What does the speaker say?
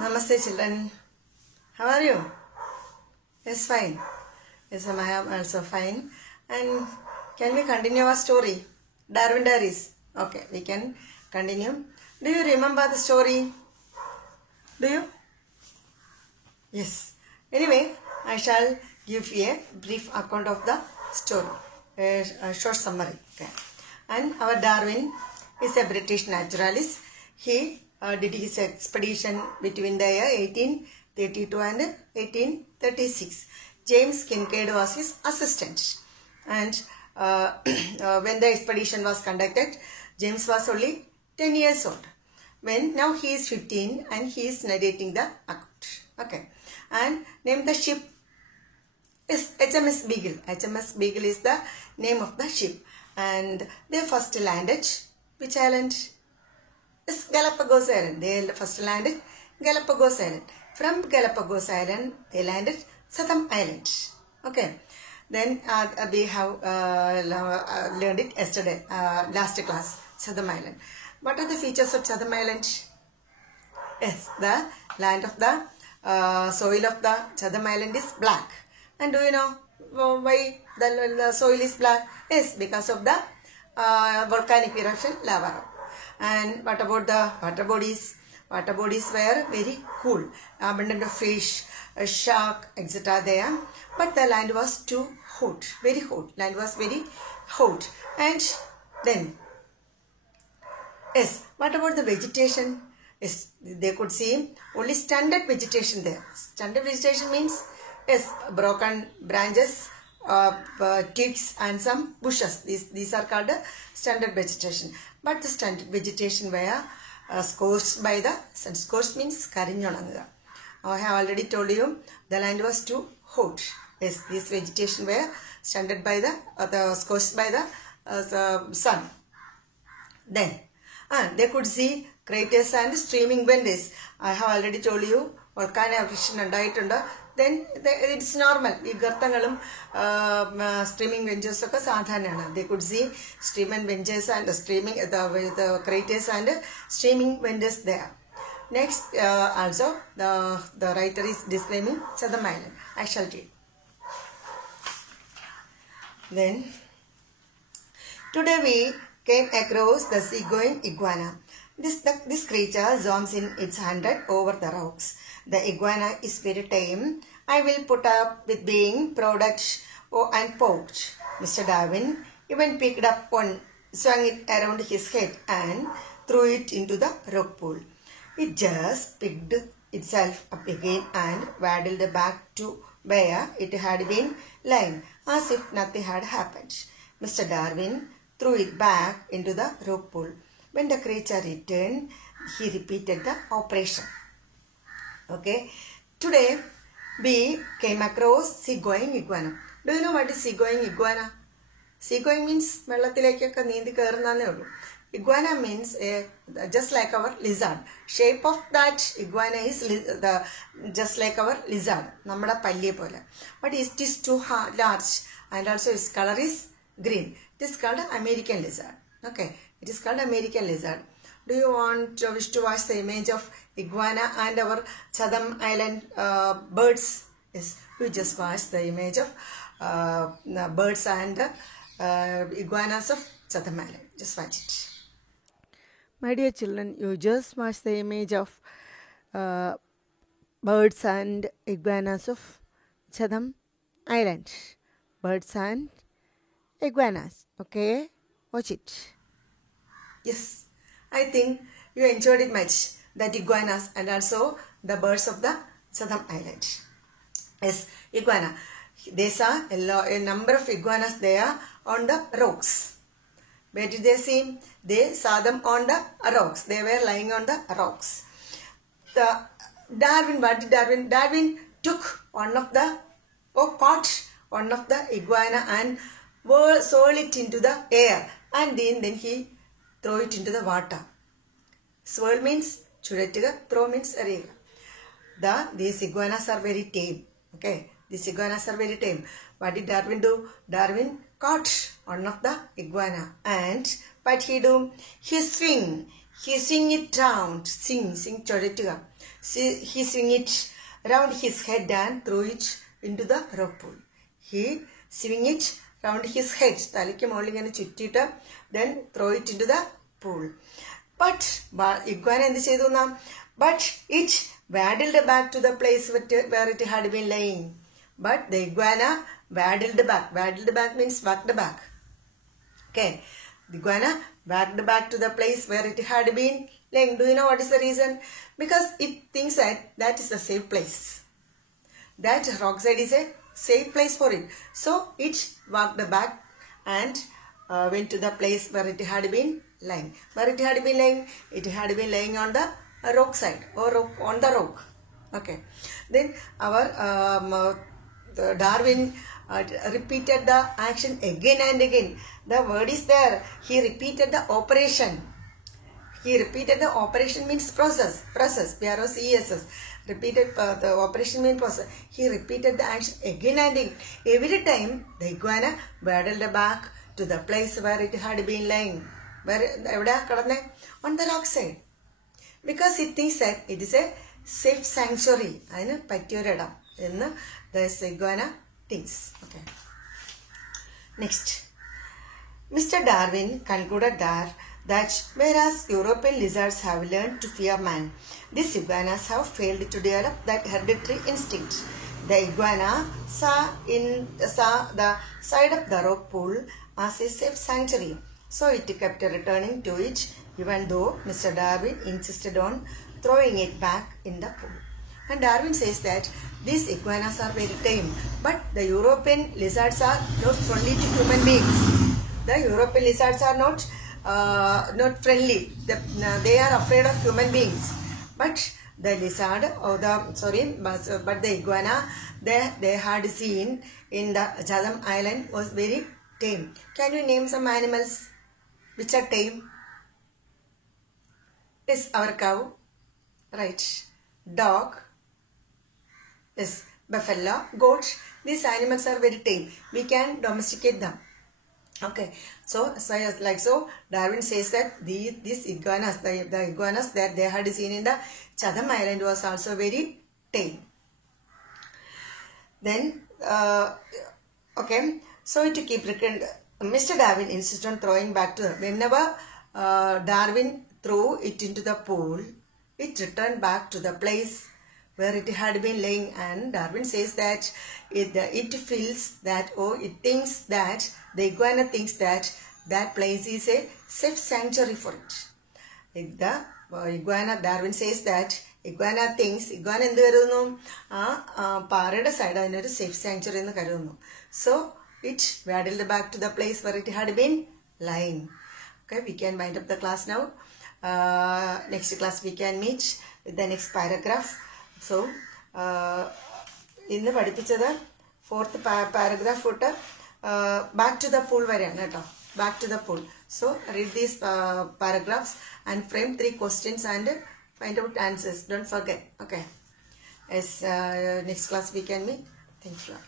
Namaste children. How are you? Yes, fine. Yes, I am also fine. And can we continue our story? Darwin Diaries. Okay, we can continue. Do you remember the story? Do you? Yes. Anyway, I shall give you a brief account of the story. A short summary. Okay. And our Darwin is a British naturalist. He did his expedition between the year 1832 and 1836. James Kincaid was his assistant. And when the expedition was conducted, James was only 10 years old. Now he is 15 and he is narrating the account. Okay. And name the ship is HMS Beagle. HMS Beagle is the name of the ship. And they first landed, which island? Is Galapagos Island. They first landed Galapagos Island. From Galapagos Island, they landed Chatham Island. Okay. Then we have learned it yesterday, last class, Chatham Island. What are the features of Chatham Island? Yes, the land of the soil of the Chatham Island is black. And do you know why the soil is black? Yes, because of the volcanic eruption lava rock. And what about the water bodies? Water bodies were very cool, abundant of fish, a shark, etc. there. But the land was too hot, very hot. Land was very hot. And then, yes, what about the vegetation? Yes, they could see only stunted vegetation there. Stunted vegetation means, yes, broken branches, twigs and some bushes. These are called stunted vegetation. But the stunted vegetation were scorched by the sun. Scorched means karinyonanga. I have already told you the land was too hot. Yes, this vegetation were stunted by the scorched by the sun. Then they could see craters and streaming vents. I have already told you volcanic eruption ഉണ്ടായിട്ടുണ്ട്. Then it's normal. ഈ ഗർത്തങ്ങളും streaming vents ഒക്കെ സാധാരണയാണ്. They could see streaming vents and streaming the craters and streaming vents there. Next, also the writer is describing Chatham Island. I shall read. Then today we came across the seagoing iguana. This creature zooms in its hand over the rocks. The iguana is very tame. I will put up with being prodded and poked. Mr. Darwin even picked up one, swung it around his head and threw it into the rock pool. It just picked itself up again and waddled back to where it had been lying, as if nothing had happened. Mr. Darwin threw it back into the rock pool. When the creature returned, he repeated the operation. Okay. Today, we came across seagoing iguana. Do you know what is seagoing iguana? Seagoing means വെള്ളത്തിലേക്കൊക്കെ നീന്തി കയറുന്നേ ഉള്ളൂ. Iguana means just like our lizard. Shape of that iguana is just like our lizard. നമ്മുടെ പല്ലിയെ പോലെ. But it is too large and also its color is green. It is called American lizard. Okay. It is called American lizard. Do you wish to watch the image of iguana and our Chatham Island birds? Yes, you just watch the image of birds and iguanas of Chatham Island. Just watch it. My dear children, you just watch the image of birds and iguanas of Chatham Island. Birds and iguanas. Okay, watch it. Yes, I think you enjoyed it much, the iguanas and also the birds of the Chatham Island. Yes, iguana. There's a number of iguanas there on the rocks. Where did they see? They saw them on the rocks. They were lying on the rocks. Darwin took caught one of the iguana and sold it into the air, and then he throw it into the water. Swirl means churatuga, throw means ariga. These iguanas are very tame. Okay, these iguanas are very tame. What did Darwin do? Darwin caught one of the iguana, and what he do? He swing it round. Sing chorituga. he swing it round his head and throw it into the rock pool. He swing it round his head. തലയ്ക്ക് മുകളിൽ ഇങ്ങനെ ചുറ്റിയിട്ട് then throw it into the pool. But iguana എന്ത് ചെയ്തു നാം? But it waddled back to the place where it had been lying. But the iguana waddled back. Waddled back means walked back. Okay. The iguana walked back to the place where it had been lying. Do you know what is the reason? Because it thinks that that is the safe place. That rockside is a safe place for it. So it walked back and went to the place where it had been lying. Where it had been lying? It had been lying on the rock side or on the rock. Okay. Then our Darwin repeated the action again and again. The word is there. He repeated the operation. He repeated the operation means process. Process. P-R-O-C-E-S-S. Repeated the operation means process. He repeated the action again and again. Every time the iguana waddled back to the place where it had been lying. Where? On the rock side. Because it thinks that it is a safe sanctuary. The iguana thinks. Okay. Next. Mr. Darwin concluded that whereas European lizards have learned to fear man, these iguanas have failed to develop that hereditary instinct. The iguana saw the side of the rock pool as a safe sanctuary, so it kept returning to it even though Mr. Darwin insisted on throwing it back in the pool. And Darwin says that these iguanas are very tame, but the European lizards are not friendly to human beings. The European lizards are not friendly. They are afraid of human beings. But the lizard but the iguana they had seen in the Chatham Island was very tame. Can you name some animals which are tame? Is our cow, right? Dog, is buffalo, goat. These animals are very tame. We can domesticate them. Okay, so Darwin says that these iguanas, the iguanas that they had seen in the Chatham Island was also very tame. Then, okay, so to keep return, Mr. Darwin insisted on throwing back to her. Whenever Darwin threw it into the pool, it returned back to the place where it had been laying, and Darwin says that it feels that, it thinks that, the iguana thinks that that place is a safe sanctuary for it. The iguana, Darwin says that, iguana thinks, iguana endu karudunu? Parade side ainoru safe sanctuary ennu karudunu. So, it waddled back to the place where it had been lying. Okay, we can wind up the class now. Next class we can meet with the next paragraph. So, ഇന്ന് പഠിപ്പിച്ചത് fourth paragraph തൊട്ട് back to the pool വരെയാണ് കേട്ടോ. Back to the pool. So, read these paragraphs and frame 3 questions and find out answers. Don't forget. Okay. As next class we can meet. Thank you.